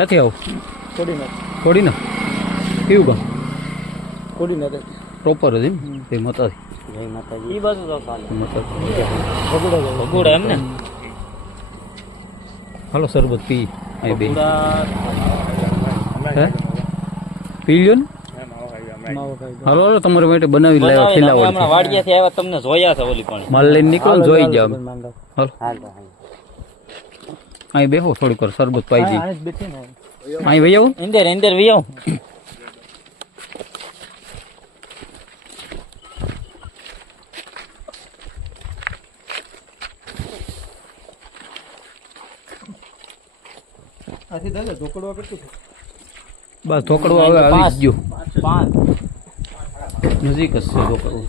ક્યાંથી આવો. કોડીનાર થોડી ને? કેવું ગામ કોડીનાર પ્રોપર હતી તે મતાથી જય માતાજી. એ બાજુ તો ચાલે. મતાથી ભગોડા ભગોડા એમ ને? હાલો શરબત પી. અહીં બે હે? પી લ્યો ને. હાલો હાલો તમારે માટે બનાવી લાવ્યા ખીલાવડ વાડિયાથી આવ્યા તમને જોયા છે ઓલી પણ. માલ લઈને નીકળો જોઈ જાવ હાલ. અહીં બેહો થોડીક વાર શરબત પાઈ જઈ અહીં વહી આવું. ઇન્દર ઇન્દર વિયો આથી દાદા ઢોકળવા કેટલું છે બસ ઢોકળું હવે આવી ગયું. પાંચ. નજીક જ છે ઢોકળું.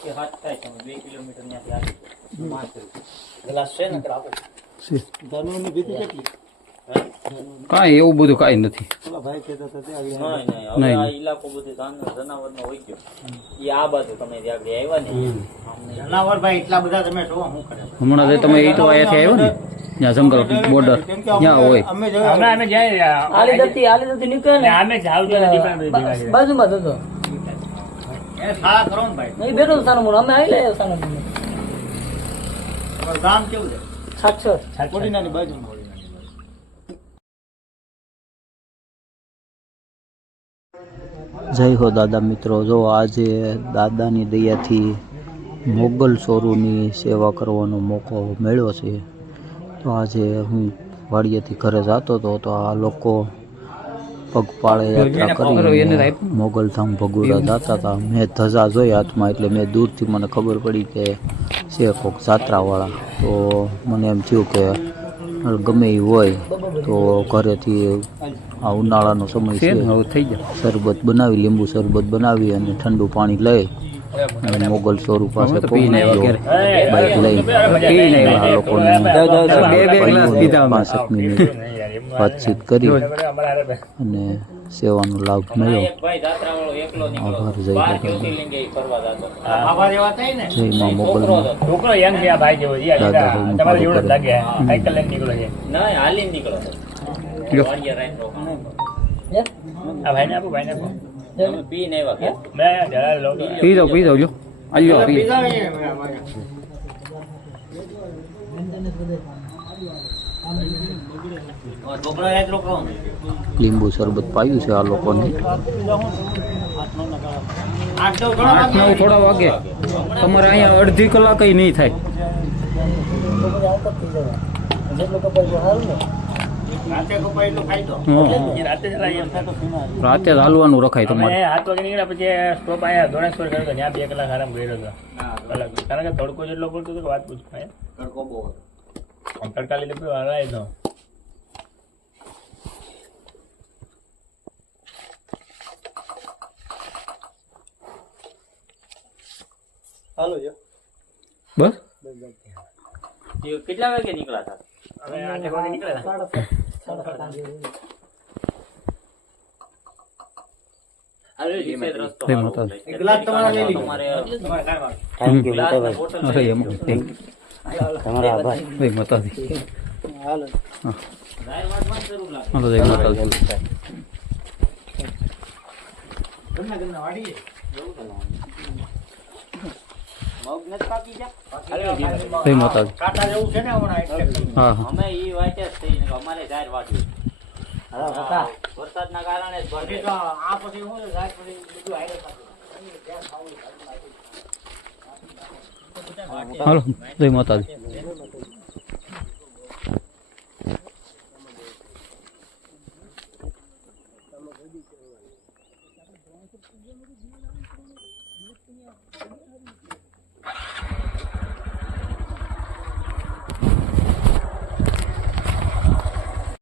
કિલાવડથી હાથ થાય તમે બે કિલોમીટર ત્યાંથી આવી પાંચ ગ્લાસ છે ને આપો ધનુની ભીતિ કેટલી? કાંઈ એવું બધું કાંઈ નથી. આ ઇલાકો બધું જાનવર જનાવરનો હોય ગયો. એ આ બાજુ તમે ત્યાં આવ્યા ને જનાવર ભાઈ એટલા બધા તમે જો શું કરે. હમણાં તમે એ તો અહીંયાથી આવ્યો ને? ત્યાં જંગલ બોર્ડર ત્યાં હોય. અમે જાય. આલીદરથી આલીદરથી નીકળે ને? અમે જાવ બાજુમાં થતો શાળા કરો ને ભાઈ. નહીં બેઠો સાનો અમે આવી લઈએ સાનો તમારું ગામ કેવું છે? સાક્ષર. કોડીનાની બાજુ જય હો દાદા મિત્રો. જો આજે દાદાની દયાથી મોગલ સોરુની સેવા કરવાનો મોકો મળ્યો છે તો આજે હું વાડિયાથી ઘરે જતો હતો તો આ લોકો પગપાળે યાત્રા કરીને મોગલધામ ભગુડા જતા હતા. મેં ધજા જોઈ હાથમાં એટલે મેં દૂરથી મને ખબર પડી કે છે કોક જાત્રાવાળા. તો મને એમ થયું કે ગમે એ હોય તો ઘરેથી આ ઉનાળાનો સમય છે શરબત બનાવી લીંબુ શરબત બનાવી અને ઠંડુ પાણી લઈ અને મોગલ સ્વરૂપ પાસે પીને. બાઇક લઈ પીને આ લોકોને બે બે ગ્લાસ પીધા અમે. પાંસઠ મિનિટ વાતચીત કરી અને સેવાનો લાભ મળ્યો ભાઈ આભાર જય ને જય માં છોકરો મોગલમાં હતો છોકરો યંગ છે આ ભાઈ ને છે. આ દાદા સીધા ભાઈનું તમારે જેવડો જ ફોટો લાગે સાયકલ લઈને નીકળો છે નહીં હાલીને નીકળો હતો લ્યો. વાડિયા રાઈન રોકાણો. આ ભાઈને આપો ભાઈને આપો અમે પીને આવ્યા કે મેં જરા લઉં તો. પી જાઓ પી જાઓ જો આલ્યો પી પીઝા આવીએ અમે અમારે. ઢોકળા યાદ રોકાવો ને લીંબુ શરબત પાયું છે આ લોકોને આઠ નવ ઘણા આઠ નવ થોડા વાગે તમારે અહીંયા અડધી કલાક નહીં થાય રાતે કપાય એટલું ખાઈ દો હં. એ રાતે જ લાવીએ એમ થતું. રાતે જ હાલવાનું રખાય અમે તમારે સાત વાગે નીકળ્યા પછી સ્ટોપ આયા ધોળેશ્વર કર્યો હતો. ત્યાં બે કલાક આરામ કર્યો હતો કલાક કારણ કે તડકો જેટલો પડતો હતો કે વાત પૂછ તડકો બહુ હતો. તડકા લીધે પેલો હરાય તો હાલો જો બસ એ કેટલા વાગે નીકળ્યા હતા અમે આઠ વાગે રસ્તો જય માતાજી. કાંટા જેવું છે ને હા હા. અમે ઈ વાંચે જ થઈ અમારે જાહેર વાટ્યું હા, વરસાદના કારણે જ તો આ પછી હું સાહેબ પછી બધું હાલો જય માતાજી.